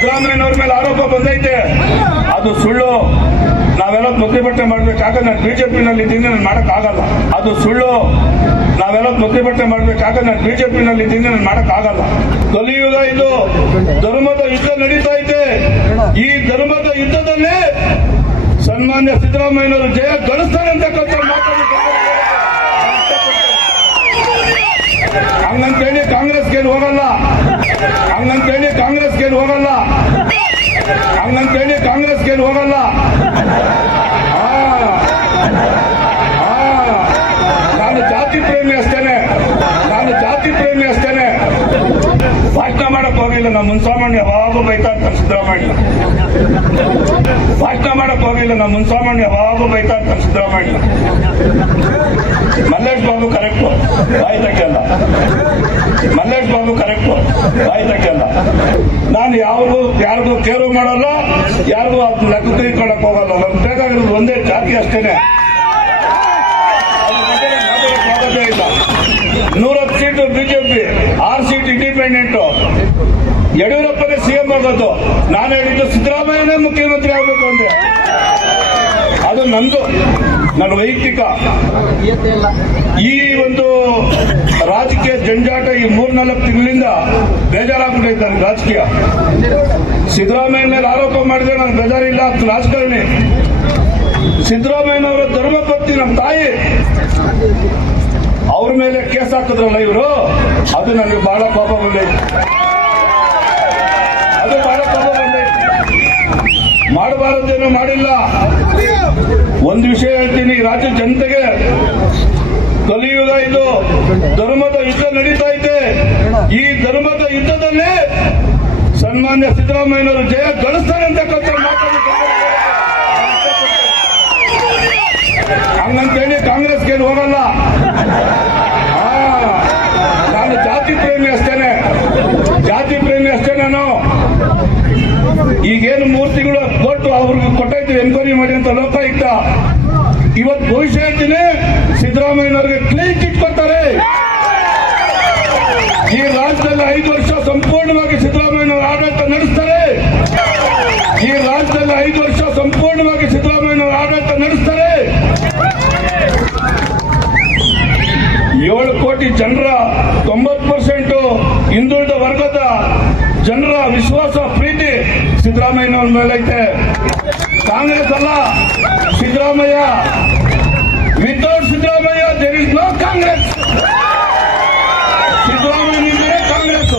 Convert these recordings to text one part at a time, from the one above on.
ಸಿದ್ದರಾಮಯ್ಯನವ್ರ ಮೇಲೆ ಆರೋಪ ಬಂದೈತೆ, ಅದು ಸುಳ್ಳು. ನಾವೆಲ್ಲ ಪ್ರತಿಭಟನೆ ಮಾಡ್ಬೇಕಾಗ ನಾನು ಬಿಜೆಪಿನಲ್ಲಿ ಇದ್ದೀನಿ, ನಾನು ಮಾಡಕ್ಕಾಗಲ್ಲ. ಅದು ಸುಳ್ಳು. ನಾವೆಲ್ಲ ಪ್ರತಿಭಟನೆ ಮಾಡ್ಬೇಕಾಗ ನಾನು ಬಿಜೆಪಿನಲ್ಲಿ ಇದ್ದೀನಿ, ನಾನು ಮಾಡಕ್ಕಾಗಲ್ಲ. ಕಲಿಯುಗ ಇದು, ಧರ್ಮದ ಯುದ್ಧ ನಡೀತಾ ಇದೆ. ಈ ಧರ್ಮದ ಯುದ್ಧದಲ್ಲಿ ಸನ್ಮಾನ್ಯ ಸಿದ್ದರಾಮಯ್ಯನವರು ಜಯ ಗಳಿಸ್ತಾರೆ ಅಂತಕ್ಕಂಥ ಮಾತಾಡಿದ್ದಾರೆ. ಹಂಗಂತೇಳಿ ಕಾಂಗ್ರೆಸ್ಗೆ ಹೋಗಲ್ಲ, ಹಂಗಂತೇಳಿ ಕಾಂಗ್ರೆಸ್ಗೆ ಹೋಗಲ್ಲ, ಹಂಗಂತೇಳಿ ಕಾಂಗ್ರೆಸ್ಗೆ ಹೋಗಲ್ಲ. ನಾನು ಜಾತಿ ಪ್ರೇಮಿ ಅಷ್ಟೇನೆ, ನಾನು ಜಾತಿ ಪ್ರೇಮಿ ಅಷ್ಟೇನೆ. ಭಾಷಣ ಮಾಡಕ್ ಹೋಗಿಲ್ಲ. ನಮ್ಮ ಮುನ್ಸಾಮಾನ್ಯ ಯಾವಾಗೂ ಬೈತಾ ಇರ್ತಾರೆ ಸಿದ್ದರಾಮಯ್ಯ. ಭಾಷಣ ಮಾಡಕ್ ಹೋಗಿಲ್ಲ. ನಮ್ಮ ಮುನ್ಸಾಮಾನ್ಯ ಯಾವಾಗೂ ಬೈತಾ ಇರ್ತಾರೆ ಸಿದ್ದರಾಮಯ್ಯ. ಮಲ್ಲೇಶ್ ಬಾಬು ಕರೆಕ್ಟು, ಬಾಯಿ ತಗ್ಗಲ್ಲ. ಮಲ್ಲೇಶ್ ಬಾಬು ಕರೆಕ್ಟು, ಬಾಯಿ ತಗ್ಗಲ್ಲ. ನಾನು ಯಾರಿಗೂ ಕೇರು ಮಾಡಲ್ಲ, ಯಾರಿಗೂ ಅದು ಲೆಕ್ಕ ತಿಳ್ಕೊಳಕ್ ಹೋಗಲ್ಲ. ನಮ್ಗೆ ಬೇಕಾಗಿರೋದು ಒಂದೇ ಜಾತಿ ಅಷ್ಟೇನೆ. ಇಲ್ಲ 110 ಸೀಟು ಬಿಜೆಪಿ, 6 ಸೀಟ್ ಇಂಡಿಪೆಂಡೆಂಟ್. ಯಡಿಯೂರಪ್ಪನೇ ಸಿಎಂ ಆಗೋದು. ನಾನು ಹೇಳಿದ್ದು ಸಿದ್ದರಾಮಯ್ಯನೇ ಮುಖ್ಯಮಂತ್ರಿ ಆಗಬೇಕು ಅಂದ್ರೆ ಅದು ನಂದು, ನನ್ನ ವೈಯಕ್ತಿಕ. ಈ ಒಂದು ರಾಜಕೀಯ ಜಂಜಾಟ ಈ 3-4 ತಿಂಗಳಿಂದ ಬೇಜಾರಾಗ್ಬಿಟ್ಟೈತೆ ನನಗೆ. ರಾಜಕೀಯ ಸಿದ್ದರಾಮಯ್ಯ ಮೇಲೆ ಆರೋಪ ಮಾಡಿದ್ರೆ ನನಗೆ ಬೇಜಾರಿಲ್ಲ. ರಾಜಕಾರಣಿ ಸಿದ್ದರಾಮಯ್ಯನವರ ಧರ್ಮಪತ್ನಿ ನಮ್ಮ ತಾಯಿ, ಅವ್ರ ಮೇಲೆ ಕೇಸ್ ಹಾಕಿದ್ರಲ್ಲ ಇವರು, ಅದು ನನಗೆ ಬಹಳ ಕೋಪ ಬಂದೈತೆ. ಅದು ಬಹಳ ಕೋಪ ಬಂದೈತೆ. ಮಾಡಬಾರದೇನು ಮಾಡಿಲ್ಲ. ಒಂದು ವಿಷಯ ಹೇಳ್ತೀನಿ ರಾಜ್ಯ ಜನತೆಗೆ, ಕಲಿಯುಗ ಇದು, ಧರ್ಮದ ಯುದ್ಧ ನಡೀತಾ ಇದೆ. ಈ ಧರ್ಮದ ಯುದ್ಧದಲ್ಲಿ ಸನ್ಮಾನ್ಯ ಸಿದ್ದರಾಮಯ್ಯನವರು ಜಯ ಗಳಿಸ್ತಾರೆ ಅಂತಕ್ಕಂಥ ಮಾತಾಡಿದ್ದಾರೆ. ಹಂಗಂತೇಳಿ ಕಾಂಗ್ರೆಸ್ಗೆ ಹೋಗಲ್ಲ. ನಾನು ಜಾತಿ ಪ್ರೇಮಿ ಅಷ್ಟೇನೆ, ಜಾತಿ ಪ್ರೇಮಿ ಅಷ್ಟೇ. ನಾನು ಈಗೇನು 3 ತಿಂಗಳು ಕೊಟ್ಟು ಅವ್ರಿಗೆ ಕೊಟ್ಟೈತಿ ಎನ್ಕ್ವೈರಿ ಮಾಡಿ ಅಂತ ಲೋಕಾಯುಕ್ತ. ಇವತ್ತು ಭವಿಷ್ಯ ಹೇಳ್ತೀನಿ, ಸಿದ್ದರಾಮಯ್ಯನವ್ರಿಗೆ ಕ್ಲೀನ್ ಚಿಟ್ ಕೊಡ್ತಾರೆ. ಈ ರಾಜ್ಯದಲ್ಲಿ 5 ವರ್ಷ ಸಂಪೂರ್ಣವಾಗಿ ಸಿದ್ದರಾಮಯ್ಯನವರು ಆಡಳಿತ ನಡೆಸ್ತಾರೆ. ಈ ರಾಜ್ಯದಲ್ಲಿ 5 ವರ್ಷ ಸಂಪೂರ್ಣವಾಗಿ ಸಿದ್ದರಾಮಯ್ಯನವರು ಆಡಳಿತ ನಡೆಸ್ತಾರೆ. 7 ಕೋಟಿ ಜನರ 90% ಹಿಂದುಳಿದ ವರ್ಗದ ಜನರ ವಿಶ್ವಾಸ ಪ್ರೀತಿ ಸಿದ್ದರಾಮಯ್ಯನವ್ರ ಮೇಲೆ ಐತೆ. ಕಾಂಗ್ರೆಸ್ ಅಲ್ಲ, Siddaramaiah. Without Siddaramaiah there is no Congress. ಸಿದ್ದರಾಮಯ್ಯನಿಂದಲೇ ಕಾಂಗ್ರೆಸ್,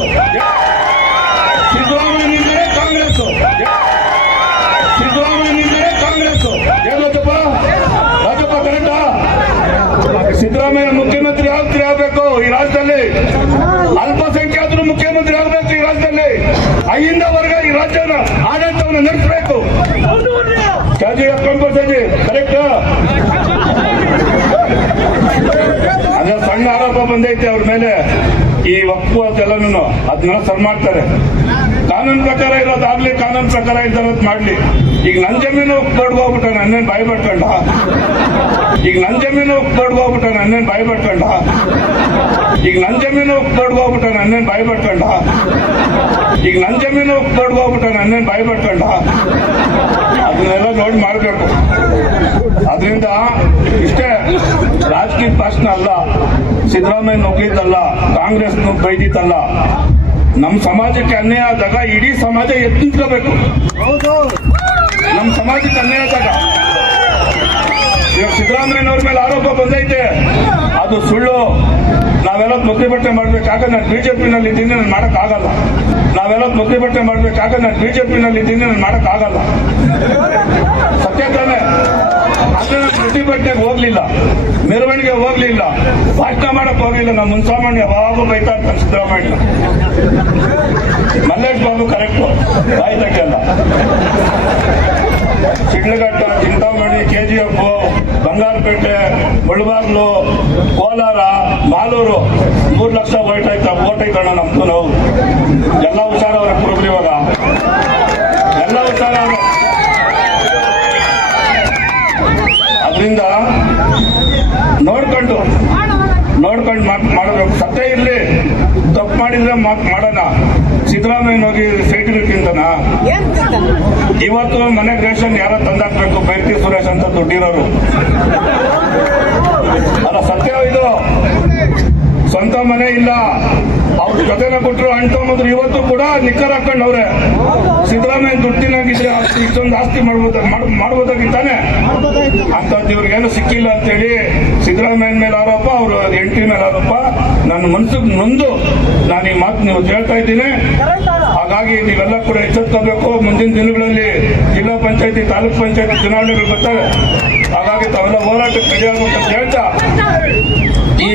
ಸಿದ್ದರಾಮಯ್ಯನಿಂದಲೇ ಕಾಂಗ್ರೆಸ್, ಸಿದ್ದರಾಮಯ್ಯನಿಂದಲೇ ಕಾಂಗ್ರೆಸ್. ರಾಜಪ್ಪ ಕರೆಕ್ಟಾ? ಸಿದ್ದರಾಮಯ್ಯ ಮುಖ್ಯಮಂತ್ರಿ ಆಗಬೇಕು ಈ ರಾಜ್ಯದಲ್ಲಿ. ಅಲ್ಪಸಂಖ್ಯಾತರು ಮುಖ್ಯಮಂತ್ರಿ ಆಗಬೇಕು ಈ ರಾಜ್ಯದಲ್ಲಿ. ಅಹಿಂದ ವರ್ಗ ಈ ರಾಜ್ಯದ ಆಡಳಿತವನ್ನು ನಡೆಸಬೇಕು. Compulsory correct. ಅದೇ ಸಣ್ಣ ಆರೋಪ ಬಂದೈತೆ ಅವ್ರ ಮೇಲೆ, ಈ ವಕ್ಫು ಅದೆಲ್ಲನೂ ಅದನ್ನೆಲ್ಲ ಸರ್ ಮಾಡ್ತಾರೆ. ಕಾನೂನು ಪ್ರಕಾರ ಇರೋದಾಗ್ಲಿ, ಕಾನೂನು ಪ್ರಕಾರ ಇರೋದು ಮಾಡ್ಲಿ. ಈಗ ನನ್ನ ಜಮೀನು ದೊಡ್ಡೋಗ್ಬಿಟ್ಟ ನನ್ನೇನು ಬಾಯಿ ಪಡ್ಕೊಂಡ. ಈಗ ನನ್ನ ಜಮೀನು ದೊಡ್ಡೋಗ್ಬಿಟ್ಟ ನನ್ನೇನು ಬಾಯಿ ಪಡ್ಕೊಂಡ. ಈಗ ನನ್ನ ಜಮೀನು ದೊಡ್ಡೋಗ್ಬಿಟ್ಟ ನನ್ನೇನು ಬಾಯಿ ಪಡ್ಕೊಂಡ. ಈಗ ನನ್ನ ಜಮೀನು ದೊಡ್ಡೋಗ್ಬಿಟ್ಟ ನನ್ನೇನು ಬಾಯಿ ಪಡ್ಕೊಂಡ. ಅದನ್ನೆಲ್ಲ ನೋಡಿ ಮಾಡ್ಬೇಕು. ಅದರಿಂದ ಇಷ್ಟೇ, ರಾಜಕೀಯ ಭಾಷಣ ಅಲ್ಲ, ಸಿದ್ದರಾಮಯ್ಯ ನುಗ್ಗಿದ್ದಲ್ಲ, ಕಾಂಗ್ರೆಸ್ ಬೈದಿದ್ದಲ್ಲ. ನಮ್ಮ ಸಮಾಜಕ್ಕೆ ಅನ್ಯಾಯ ಆದಾಗ ಇಡೀ ಸಮಾಜ ಎದ್ದು ನಿಂತ್ಕೋಬೇಕು. ನಮ್ಮ ಸಮಾಜಕ್ಕೆ ಅನ್ಯಾಯ ಆದಾಗ ಇವಾಗ ಸಿದ್ದರಾಮಯ್ಯನವ್ರ ಮೇಲೆ ಆರೋಪ ಬಂದೈತೆ, ಅದು ಸುಳ್ಳು. ನಾವೆಲ್ಲ ಪ್ರತಿಭಟನೆ ಮಾಡ್ಬೇಕಾಗ ನಾನು ಬಿಜೆಪಿನಲ್ಲಿ ಇದ್ದೀನಿ, ನಾನು ಮಾಡಕ್ಕಾಗಲ್ಲ. ನಾವೆಲ್ಲ ಪ್ರತಿಭಟನೆ ಮಾಡ್ಬೇಕಾಗ ನಾನು ಬಿಜೆಪಿನಲ್ಲಿ ಇದ್ದೀನಿ, ನಾನು ಮಾಡಕ್ಕಾಗಲ್ಲ. ಸತ್ಯ ತಾನೆ? ಅದನ್ನ ಪ್ರತಿಭಟನೆಗೆ ಹೋಗ್ಲಿಲ್ಲ, ಮೆರವಣಿಗೆ ಹೋಗ್ಲಿಲ್ಲ, ಭಾಷಣ ಮಾಡಕ್ ಹೋಗ್ಲಿಲ್ಲ. ನಮ್ಮ ಮುನ್ಸಾಮಾನ್ಯ ಯಾವಾಗೂ ಬೈತಾ ಇರ್ತಾರೆ ಸಿದ್ದರಾಮಯ್ಯ. ಮಲ್ಲೇಶ್ ಬಾಬು ಕರೆಕ್ಟು, ಬಾಯಿ ತಗ್ಗಲ್ಲ. ಶಿಡ್ಲಘಟ್ಟ, ಚಿಂತಾಮಣಿ, KGF, ಬಂಗಾರಪೇಟೆ, ಮುಳಬಾಗ್ಲು, ಕೋಲಾರ, ಮಾಲೂರು 3 ಲಕ್ಷ ಓಟ್ ಐತಣ್ಣ ನಮ್ದು. ನಾವು ಎಲ್ಲ ಹುಷಾರವ್ರ ಕುರುಬ್ರು, ಇವಾಗ ಎಲ್ಲ ಹುಷಾರವ್ರು. ಅದರಿಂದ ನೋಡ್ಕೊಂಡು ಮಾಡಬೇಕು. ಸತ್ಯ ಇರ್ಲಿ, ತಪ್ಪು ಮಾಡಿದ್ರೆ ಮಾಡೋಣ. ಸಿದ್ದರಾಮಯ್ಯ ಹೋಗಿ ಸೈಟ್ ತಿಂತಾನ? ಇವತ್ತು ಮನೆಗೆ ರೇಷನ್ ಯಾರೋ ತಂದಾಕ್ಬೇಕು, ಬೈರ್ತಿ ಸುರೇಶ್ ಅಂತ ದುಡ್ಡಿರೋರು. ಅಲ್ಲ, ಸತ್ಯ ಇದು. ಸ್ವಂತ ಮನೆ ಇಲ್ಲ, ಅವ್ರ ಜೊತೆನ ಕೊಟ್ಟರು ಅಂಟೋಮದ್ರು ಇವತ್ತು ಕೂಡ ನಿಕ್ಕರ್ ಹಾಕೊಂಡವ್ರೆ. ಸಿದ್ದರಾಮಯ್ಯ ದುಡ್ಡಿನಾಗಿದ್ರೆ ಇಷ್ಟೊಂದು ಆಸ್ತಿ ಮಾಡ್ಬೋದಾಗಿತ್ತಾನೆ. ಅಂತದ್ದು ಇವ್ರಿಗೇನು ಸಿಕ್ಕಿಲ್ಲ ಅಂತೇಳಿ ಸಿದ್ದರಾಮಯ್ಯನ ಮೇಲೆ ಆರೋಪ, ಅವ್ರ ಹೆಂಡತಿ ಮೇಲೆ ಆರೋಪ. ನನ್ನ ಮನಸ್ಸಿಗೆ ನೊಂದು ನಾನು ಈ ಮಾತು ನೀವು ಹೇಳ್ತಾ ಇದ್ದೀನಿ. ಹಾಗಾಗಿ ನೀವೆಲ್ಲ ಕೂಡ ಎಚ್ಚೆತ್ಕೋಬೇಕು. ಮುಂದಿನ ದಿನಗಳಲ್ಲಿ ಜಿಲ್ಲಾ ಪಂಚಾಯತಿ, ತಾಲೂಕ್ ಪಂಚಾಯತಿ ಚುನಾವಣೆಗಳು ಬರ್ತವೆ. ಹಾಗಾಗಿ ತಾವೆಲ್ಲ ಹೋರಾಟಕ್ಕೆ ರೆಡಿ ಆಗ್ಬೇಕಂತ ಹೇಳ್ತಾ ಈ